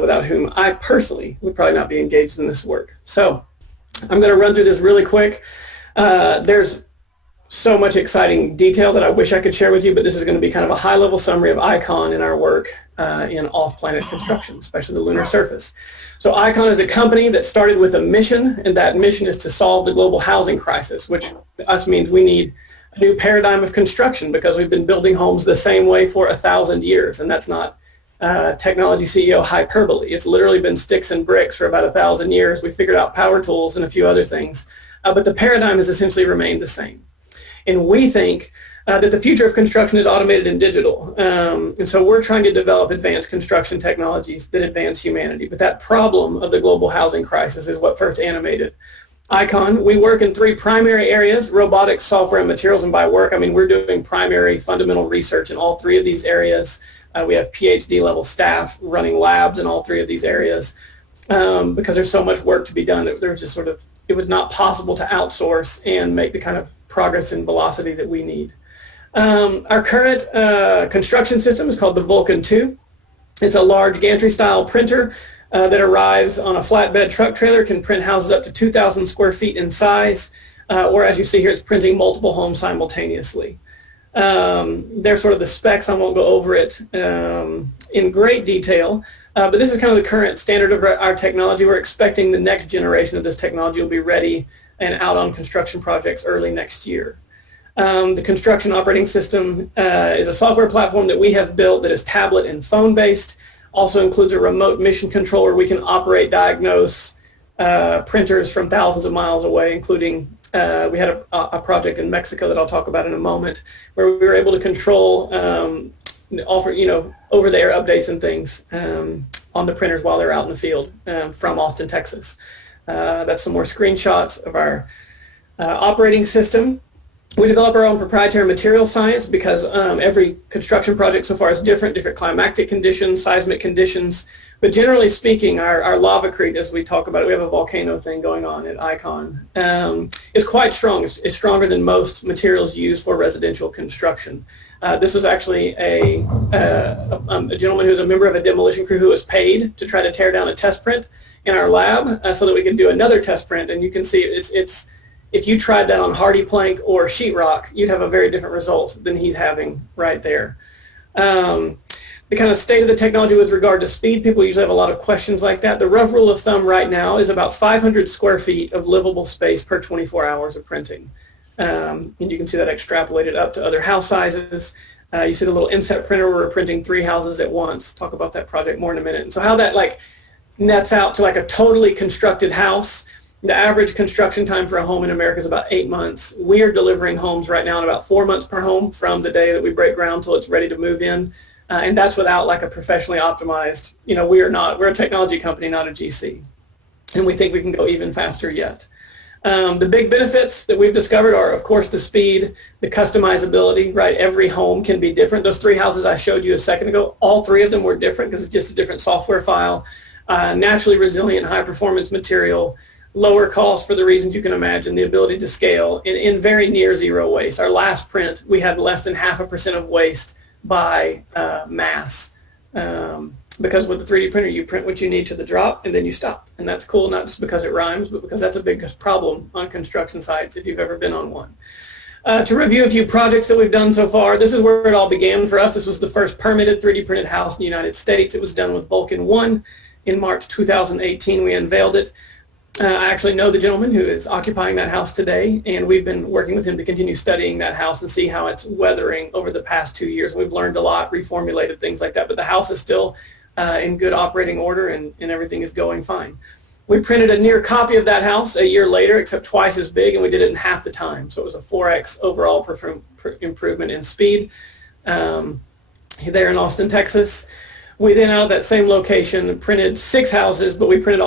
without whom I personally would probably not be engaged in this work. So I'm going to run through this really quick. There's so much exciting detail that I wish I could share with you, but this is going to be kind of a high-level summary of ICON in our work in off-planet construction, especially the lunar surface. So ICON is a company that started with a mission, and that mission is to solve the global housing crisis, which to us means we need a new paradigm of construction because we've been building homes the same way for 1,000 years, and that's not technology CEO hyperbole. It's literally been sticks and bricks for about 1,000 years. We figured out power tools and a few other things, but the paradigm has essentially remained the same. And we think that the future of construction is automated and digital. And so we're trying to develop advanced construction technologies that advance humanity. But that problem of the global housing crisis is what first animated ICON. We work in 3 primary areas: robotics, software, and materials. And by work, I mean we're doing primary fundamental research in all 3 of these areas. We have PhD level staff running labs in all 3 of these areas because there's so much work to be done that there's just it was not possible to outsource and make the kind of progress and velocity that we need. Our current construction system is called the Vulcan 2. It's a large gantry-style printer that arrives on a flatbed truck trailer, can print houses up to 2,000 square feet in size, or as you see here, it's printing multiple homes simultaneously. They're sort of the specs. I won't go over it in great detail, but this is kind of the current standard of our technology. We're expecting the next generation of this technology will be ready and out on construction projects early next year. The construction operating system is a software platform that we have built that is tablet and phone based. Also includes a remote mission controller. We can operate, diagnose printers from thousands of miles away, including we had a project in Mexico that I'll talk about in a moment, where we were able to control, offer over-the-air updates and things on the printers while they're out in the field from Austin, Texas. That's some more screenshots of our operating system. We develop our own proprietary material science because every construction project so far is different climatic conditions, seismic conditions. But generally speaking, our lavacrete, as we talk about it, we have a volcano thing going on at ICON, is quite strong. It's stronger than most materials used for residential construction. This was actually a gentleman who's a member of a demolition crew who was paid to try to tear down a test print in our lab so that we could do another test print. And you can see it's if you tried that on hardy plank or sheetrock, you'd have a very different result than he's having right there. The kind of state of the technology with regard to speed, people usually have a lot of questions like that. The rough rule of thumb right now is about 500 square feet of livable space per 24 hours of printing. And you can see that extrapolated up to other house sizes. You see the little inset printer where we're printing 3 houses at once. Talk about that project more in a minute. And so how that nets out to a totally constructed house. The average construction time for a home in America is about 8 months. We are delivering homes right now in about 4 months per home from the day that we break ground till it's ready to move in. And that's without a professionally optimized, we're a technology company, not a GC. And we think we can go even faster yet. The big benefits that we've discovered are, of course, the speed, the customizability, right? Every home can be different. Those 3 houses I showed you a second ago, all 3 of them were different because it's just a different software file. Naturally resilient, high-performance material, lower cost for the reasons you can imagine, the ability to scale, in very near zero waste. Our last print, we had less than 0.5% of waste by mass. Because with the 3D printer, you print what you need to the drop, and then you stop. And that's cool, not just because it rhymes, but because that's a big problem on construction sites if you've ever been on one. To review a few projects that we've done so far, this is where it all began for us. This was the first permitted 3D printed house in the United States. It was done with Vulcan 1 in March 2018. We unveiled it. I actually know the gentleman who is occupying that house today, and we've been working with him to continue studying that house and see how it's weathering over the past 2 years. We've learned a lot, reformulated things like that, but the house is still in good operating order, and everything is going fine. We printed a near copy of that house a year later, except twice as big, and we did it in half the time. So it was a 4x overall improvement in speed there in Austin, Texas. We then, out of that same location, printed 6 houses, but we printed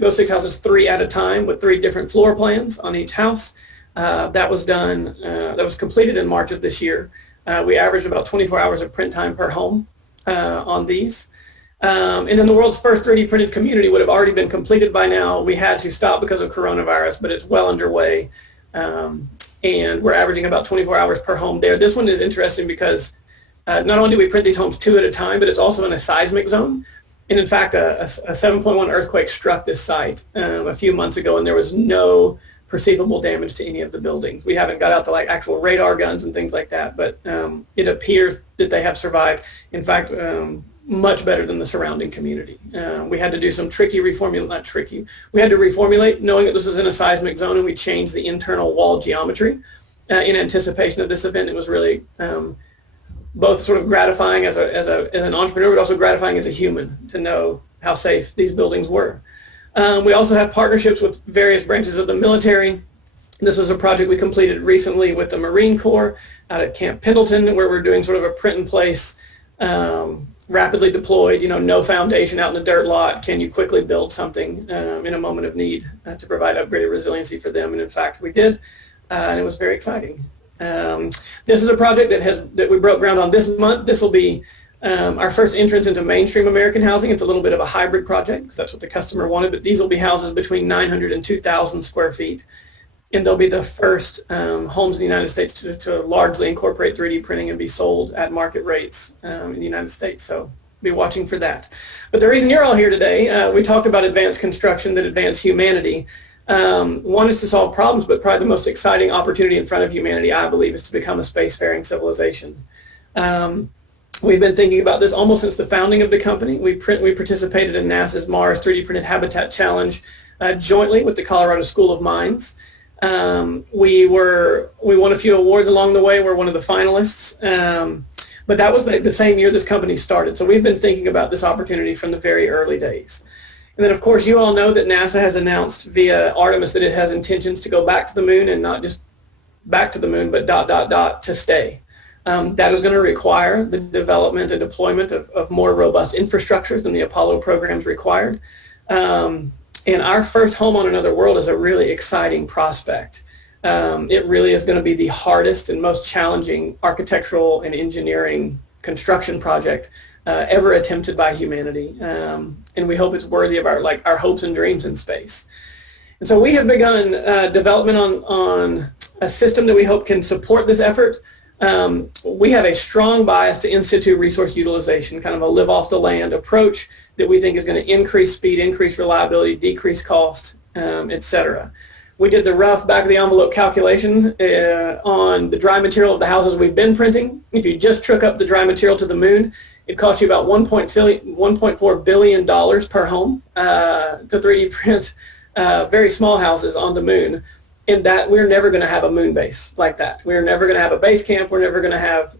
those 6 houses 3 at a time with 3 different floor plans on each house. That was completed in March of this year. We averaged about 24 hours of print time per home on these. And then the world's first 3D printed community would have already been completed by now. We had to stop because of coronavirus, but it's well underway. And we're averaging about 24 hours per home there. This one is interesting because not only do we print these homes 2 at a time, but it's also in a seismic zone. And in fact, a 7.1 earthquake struck this site a few months ago, and there was no perceivable damage to any of the buildings. We haven't got out the like actual radar guns and things like that, but it appears that they have survived. In fact, much better than the surrounding community. We had to do some we had to reformulate, knowing that this was in a seismic zone, and we changed the internal wall geometry in anticipation of this event. It was really both sort of gratifying as an entrepreneur, but also gratifying as a human to know how safe these buildings were. We also have partnerships with various branches of the military. This was a project we completed recently with the Marine Corps out at Camp Pendleton, where we're doing sort of a print in place, rapidly deployed, no foundation out in the dirt lot. Can you quickly build something in a moment of need to provide upgraded resiliency for them? And in fact, we did, and it was very exciting. This is a project that we broke ground on this month. This will be our first entrance into mainstream American housing. It's a little bit of a hybrid project because that's what the customer wanted, but these will be houses between 900 and 2,000 square feet. And they'll be the first homes in the United States to largely incorporate 3D printing and be sold at market rates in the United States. So be watching for that. But the reason you're all here today, we talked about advanced construction that advance humanity. One is to solve problems, but probably the most exciting opportunity in front of humanity, I believe, is to become a spacefaring civilization. We've been thinking about this almost since the founding of the company. We participated in NASA's Mars 3D Printed Habitat Challenge jointly with the Colorado School of Mines. We won a few awards along the way. We're one of the finalists. But that was the same year this company started. So we've been thinking about this opportunity from the very early days. And then, of course, you all know that NASA has announced via Artemis that it has intentions to go back to the moon, and not just back to the moon, but ... to stay. That is going to require the development and deployment of more robust infrastructures than the Apollo programs required. And our first home on another world is a really exciting prospect. It really is going to be the hardest and most challenging architectural and engineering construction project ever attempted by humanity. And we hope it's worthy of our hopes and dreams in space. And so we have begun development on a system that we hope can support this effort. We have a strong bias to in situ resource utilization, kind of a live off the land approach that we think is going to increase speed, increase reliability, decrease cost, etc. We did the rough back of the envelope calculation on the dry material of the houses we've been printing. If you just truck up the dry material to the moon, it costs you about $1.4 billion per home to 3D print very small houses on the moon. And that we're never going to have a moon base like that. We're never going to have a base camp. We're never going to have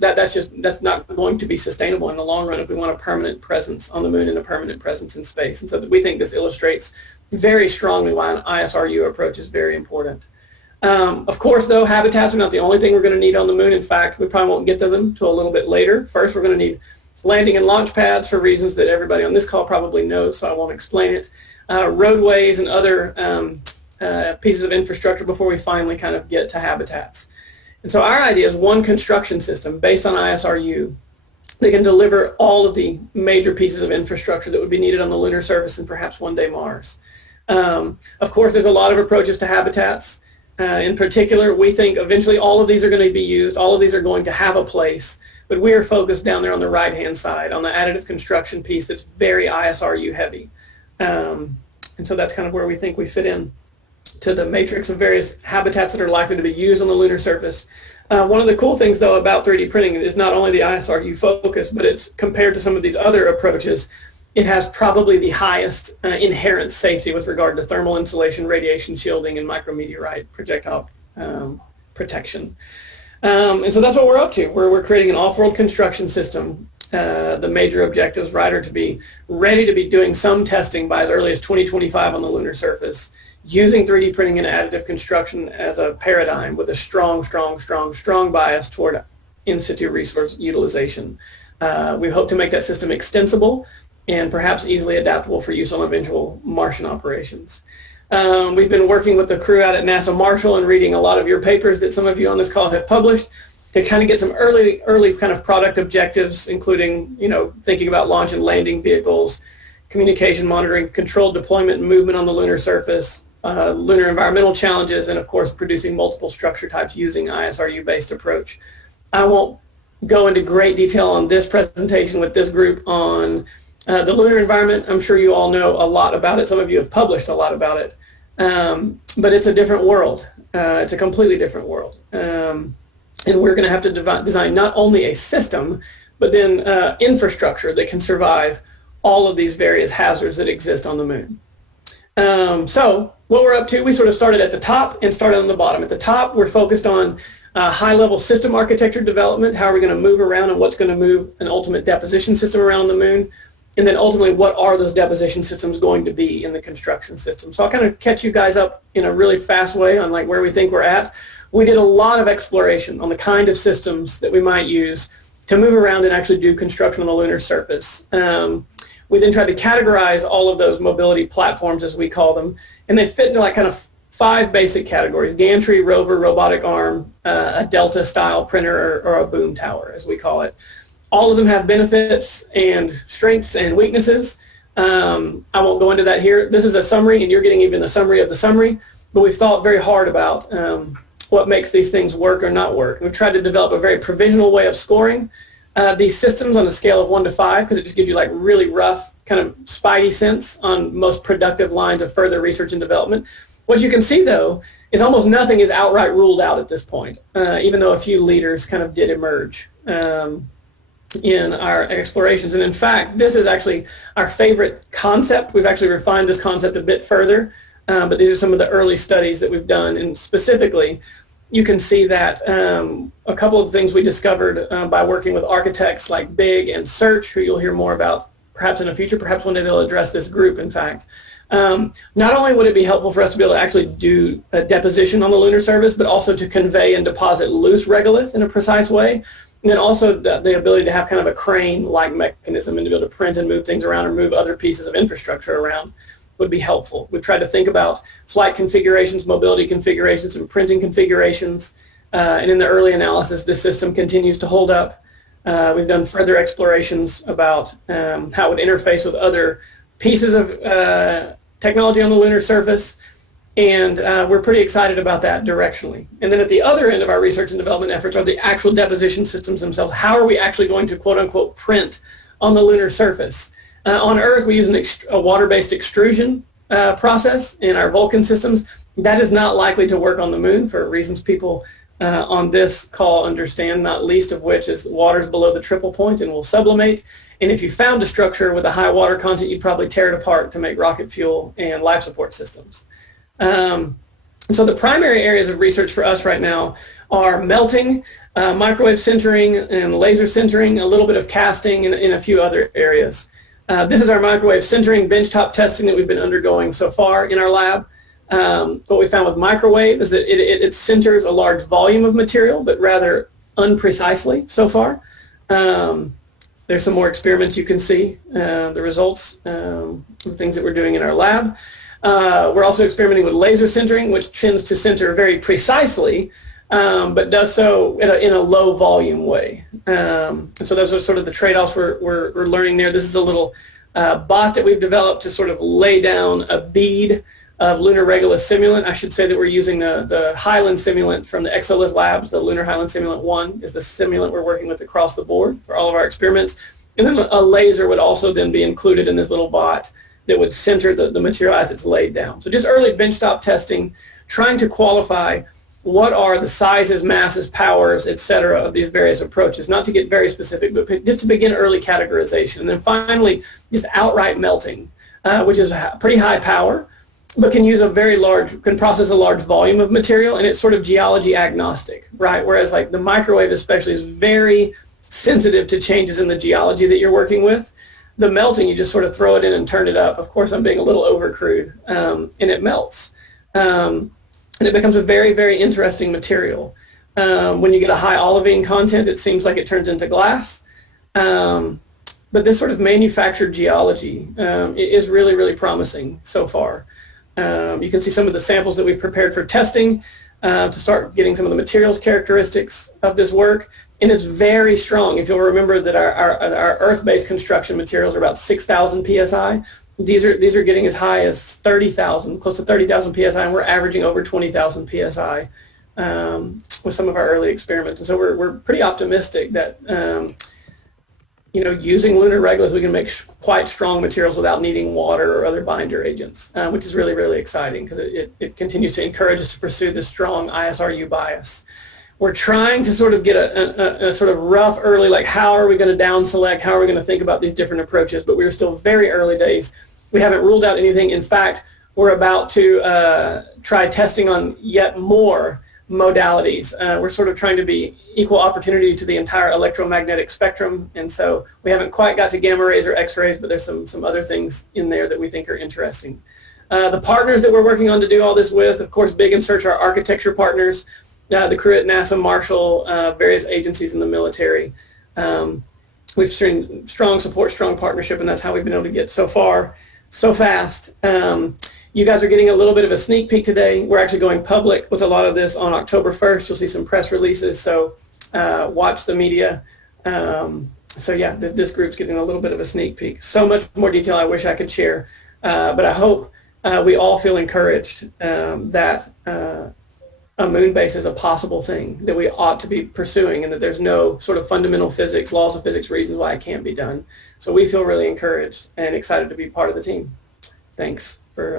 that's not going to be sustainable in the long run if we want a permanent presence on the moon and a permanent presence in space. And so we think this illustrates very strongly why an ISRU approach is very important. Of course, though, habitats are not the only thing we're going to need on the moon. In fact, we probably won't get to them until a little bit later. First, we're going to need landing and launch pads for reasons that everybody on this call probably knows, so I won't explain it. Roadways and other pieces of infrastructure before we finally kind of get to habitats. And so our idea is one construction system based on ISRU that can deliver all of the major pieces of infrastructure that would be needed on the lunar surface and perhaps one day Mars. Of course, there's a lot of approaches to habitats. In particular, we think eventually all of these are going to be used, all of these are going to have a place, but we are focused down there on the right-hand side on the additive construction piece that's very ISRU heavy. And so that's kind of where we think we fit in to the matrix of various habitats that are likely to be used on the lunar surface. One of the cool things, though, about 3D printing is not only the ISRU focus, but it's compared to some of these other approaches, it has probably the highest inherent safety with regard to thermal insulation, radiation shielding, and micrometeorite projectile protection. And so that's what we're up to. We're creating an off-world construction system. The major objectives, right, are to be ready to be doing some testing by as early as 2025 on the lunar surface, using 3D printing and additive construction as a paradigm with a strong bias toward in situ resource utilization. We hope to make that system extensible and perhaps easily adaptable for use on eventual Martian operations. We've been working with the crew out at NASA Marshall and reading a lot of your papers that some of you on this call have published to kind of get some early kind of product objectives, including, thinking about launch and landing vehicles, communication monitoring, controlled deployment and movement on the lunar surface, lunar environmental challenges, and of course producing multiple structure types using ISRU-based approach. I won't go into great detail on this presentation with this group on The lunar environment, I'm sure you all know a lot about it. Some of you have published a lot about it. But it's a different world. It's a completely different world. And we're going to have to design not only a system, but then infrastructure that can survive all of these various hazards that exist on the moon. So what we're up to, we sort of started at the top and started on the bottom. At the top, we're focused on high-level system architecture development. How are we going to move around and what's going to move an ultimate deposition system around the moon? And then ultimately, what are those deposition systems going to be in the construction system? So I'll kind of catch you guys up in a really fast way on like where we think we're at. We did a lot of exploration on the kind of systems that we might use to move around and actually do construction on the lunar surface. We then tried to categorize all of those mobility platforms, as we call them, and they fit into like kind of 5 basic categories: gantry, rover, robotic arm, a Delta-style printer, or a boom tower, as we call it. All of them have benefits and strengths and weaknesses. I won't go into that here. This is a summary, and you're getting even a summary of the summary, but we've thought very hard about what makes these things work or not work. We've tried to develop a very provisional way of scoring these systems on a scale of 1 to 5, because it just gives you like really rough kind of spidey sense on most productive lines of further research and development. What you can see, though, is almost nothing is outright ruled out at this point, even though a few leaders kind of did emerge in our explorations. And in fact, this is actually our favorite concept. We've actually refined this concept a bit further, but these are some of the early studies that we've done. And specifically, you can see that a couple of things we discovered by working with architects like Big and Search, who you'll hear more about perhaps in the future. Perhaps one day they'll address this group, in fact. Not only would it be helpful for us to be able to actually do a deposition on the lunar surface, but also to convey and deposit loose regolith in a precise way. And then also the ability to have kind of a crane-like mechanism and to be able to print and move things around or move other pieces of infrastructure around would be helpful. We've tried to think about flight configurations, mobility configurations, and printing configurations. And in the early analysis, this system continues to hold up. We've done further explorations about how it would interface with other pieces of technology on the lunar surface. And we're pretty excited about that directionally. And then at the other end of our research and development efforts are the actual deposition systems themselves. How are we actually going to, quote unquote, print on the lunar surface? On Earth, we use a water-based extrusion process in our Vulcan systems. That is not likely to work on the moon for reasons people on this call understand, not least of which is water's below the triple point and will sublimate. And if you found a structure with a high water content, you'd probably tear it apart to make rocket fuel and life support systems. So the primary areas of research for us right now are melting, microwave sintering, and laser sintering, a little bit of casting, and a few other areas. This is our microwave sintering benchtop testing that we've been undergoing so far in our lab. What we found with microwave is that it sinters a large volume of material, but rather unprecisely so far. There's some more experiments you can see, the results, the things that we're doing in our lab. We're also experimenting with laser sintering, which tends to sinter very precisely, but does so in a low volume way. And so those are sort of the trade-offs we're learning there. This is a little bot that we've developed to sort of lay down a bead of lunar regolith simulant. I should say that we're using the Highland simulant from the Exolith Labs. The Lunar Highland Simulant 1 is the simulant we're working with across the board for all of our experiments. And then a laser would also then be included in this little bot that would center the material as it's laid down. So just early benchtop testing, trying to qualify what are the sizes, masses, powers, et cetera, of these various approaches, not to get very specific, but just to begin early categorization. And then finally, just outright melting, which is pretty high power, but can process a large volume of material, and it's sort of geology agnostic, right? Whereas like the microwave especially is very sensitive to changes in the geology that you're working with. The melting, you just sort of throw it in and turn it up. Of course, I'm being a little over crude, and it melts. And it becomes a very, very interesting material. When you get a high olivine content, it seems like it turns into glass. But this sort of manufactured geology is really, really promising so far. You can see some of the samples that we've prepared for testing to start getting some of the materials characteristics of this work. And it's very strong. If you'll remember that our Earth-based construction materials are about 6,000 psi. These are getting as high as 30,000, close to 30,000 psi, and we're averaging over 20,000 psi with some of our early experiments. And so we're pretty optimistic that using lunar regolith, we can make quite strong materials without needing water or other binder agents, which is really, really exciting because it continues to encourage us to pursue this strong ISRU bias. We're trying to sort of get a sort of rough early, like how are we going to down select, how are we going to think about these different approaches, but we're still very early days. We haven't ruled out anything. In fact, we're about to try testing on yet more modalities. We're sort of trying to be equal opportunity to the entire electromagnetic spectrum, and so we haven't quite got to gamma rays or X-rays, but there's some other things in there that we think are interesting. The partners that we're working on to do all this with, of course, big in search are architecture partners, the crew at NASA, Marshall, various agencies in the military. We've seen strong support, strong partnership, and that's how we've been able to get so far, so fast. You guys are getting a little bit of a sneak peek today. We're actually going public with a lot of this on October 1st. You'll see some press releases, so watch the media. So yeah, this group's getting a little bit of a sneak peek. So much more detail I wish I could share, but I hope we all feel encouraged that a moon base is a possible thing that we ought to be pursuing, and that there's no sort of fundamental physics, laws of physics reasons why it can't be done. So we feel really encouraged and excited to be part of the team. Thanks for